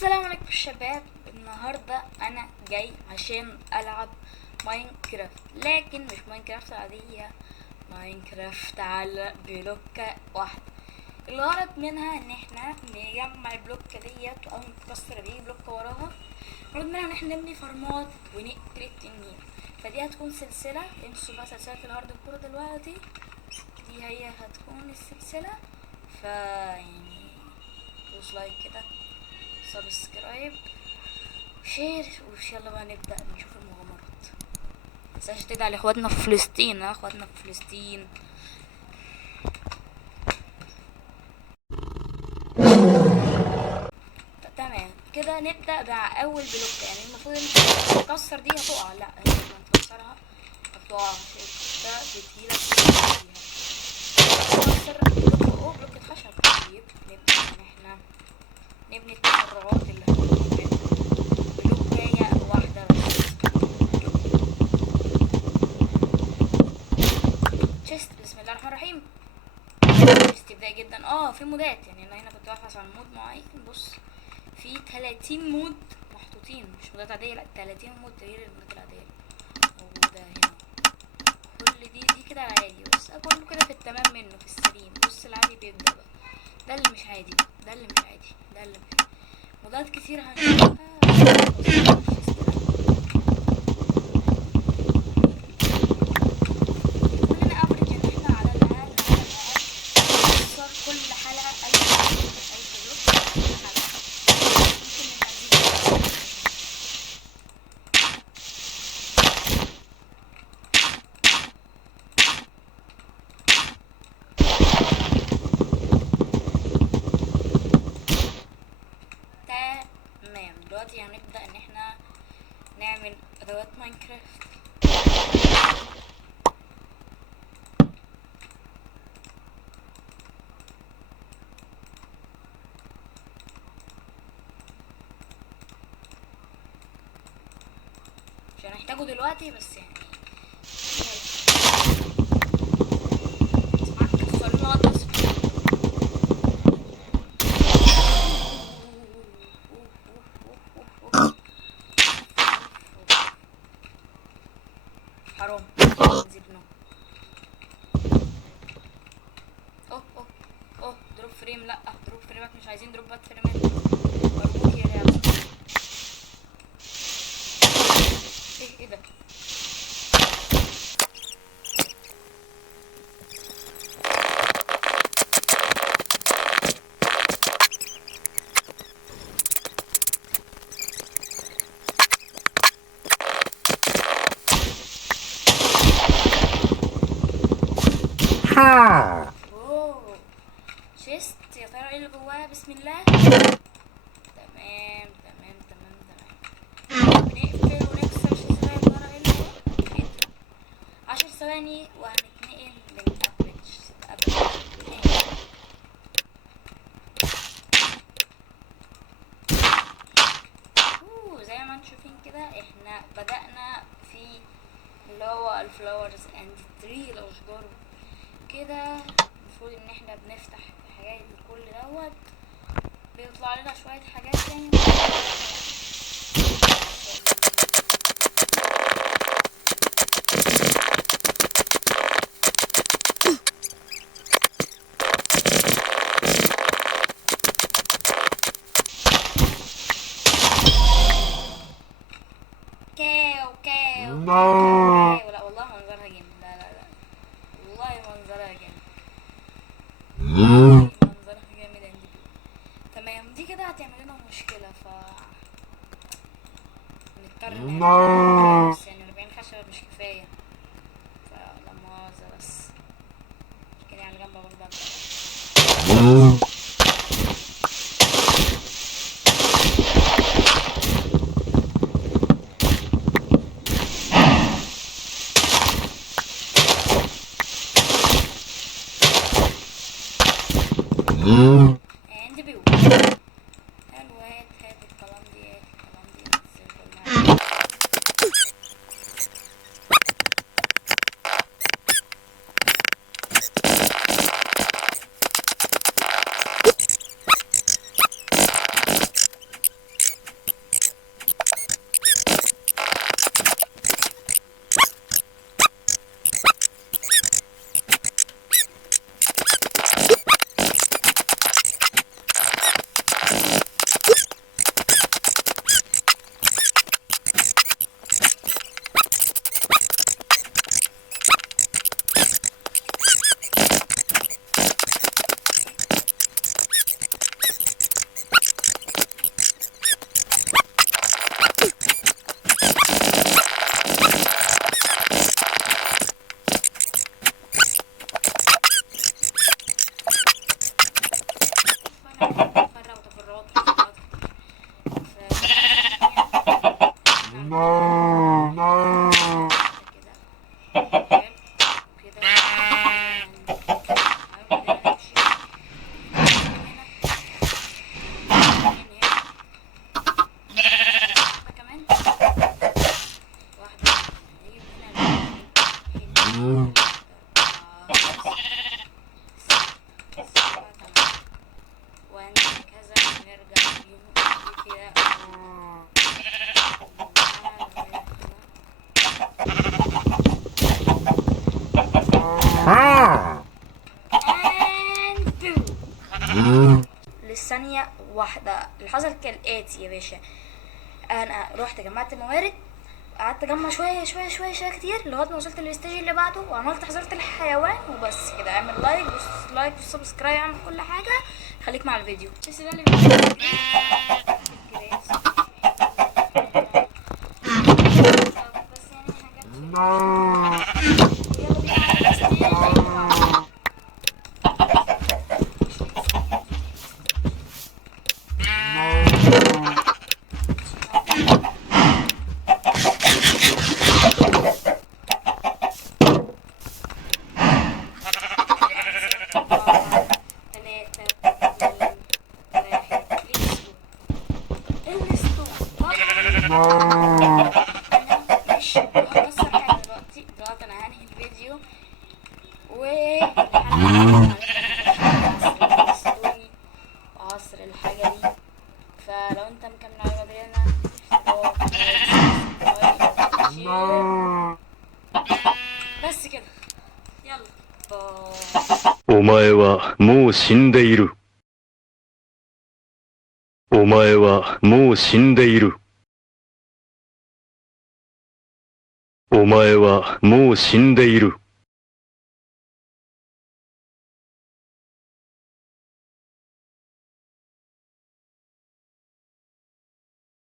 السلام عليكم شباب. النهاردة انا جاي عشان العب ماينكرافت، لكن مش ماينكرافت عادية، ماينكرافت على بلوكة واحدة. الغرض منها ان احنا نجمع البلوكة ديت او نكسر بيه بلوكة وراها. الغرض منها ان احنا نبني فارمات ونقتل التنين. فدي هتكون سلسلة، انسوا بقى سلسلة الهارد كور دلوقتي، دي هي هتكون السلسلة. يعني دوس لايك كده، سبسكرايب، شير، يلا بقى نبدأ نشوف المغامرات. متنساش تدعي لاخواتنا في فلسطين، اخواتنا في فلسطين. تمام كده نبدأ مع اول بلوك. يعني المفروض ان تكسر دي هتقع، لا هي لما تكسرها هتقع. ده بتجيلك فيها تكسر بلوك فوق بلوك خشب. طيب نبدأ ان احنا نبني التفرعات اللي هتكون بلوكاية واحدة بس. تشيست، بسم الله الرحمن الرحيم. استبداء جدا. في مودات، يعني انا هنا كنت ببحث عن مود معين. بص، في 30 مود محطوطين، مش مودات عادية، لا 30 مود غير المودات العادية موجودة هنا. كل دي كده عادي، بص كله كده في التمام منه، في السليم. بص العادي بيبدأ بقى، ده اللي مش عادي بقى، ده اللي مش عادي، ده اللي مش عادي. مودات كتير هنشوفها. كلنا افريج ان احنا على الاقل كل حلقة 1000 بلوك كل حلقة. ممكن نبقى نزيد. تمام، دلوقتي هنبدأ ان احنا نعمل ادوات ماينكرافت. مش هنحتاجه دلوقتي بس يعني اسمع كسرنا غطس. حرام نزيد نو. اوه دروب فريم، لا دروب فريمات، مش عايزين دروبات فريمات ارجوك يا لعبة. ايه ده؟ اوه شيست، يا ترى ايه اللي جواها؟ بسم الله. تمام تمام تمام تمام. بنقفل ونكسر. شيست، يا ترى ايه اللي جواها؟ ايه ده؟ 10 ثواني وهنتنقل من افريج زي ما انتم شايفين كده احنا بدأنا في اللي هو الفلاورز اند تري، الاشجار كده. المفروض ان احنا بنفتح حاجات كل دوت بيطلع لنا شوية حاجات يعني. كاو كاو كاو. لا والله منظرها جامد، لا لا لا والله منظرها جامد، والله منظرها جامد عندي. تمام، دي كده هتعمل لنا مشكلة، ف نضطر نعمل بس يعني 40 خشبة مش كفاية، فلا مؤاخذة بس كده يعني جنب برضه. عندي بيو حلو. هات الكلام دي، هات الكلام دي، نزل كل حاجة. نرجع دي كده. للثانية واحدة. اللي حصل كالآتي يا باشا، انا رحت جمعت موارد، قعدت اجمع شويه شويه شويه شويه كتير لغايه ما وصلت للستيج اللي بعده، وعملت حظيره الحيوان وبس كده. اعمل لايك لايك وسبسكرايب، اعمل كل حاجه. خليك مع الفيديو. بس ده اللي بس يعني حاجات يلا بينا على الستيج. انا مش هكسر حاجه دلوقتي انا هنهي الفيديو والحلقه وعصر الحاجه دي. فلو انت مكمل على مدرينا بس كده. يلا باي. お前はもう死んでいる。お前はもう死んでいる。お前はもう死んでいる。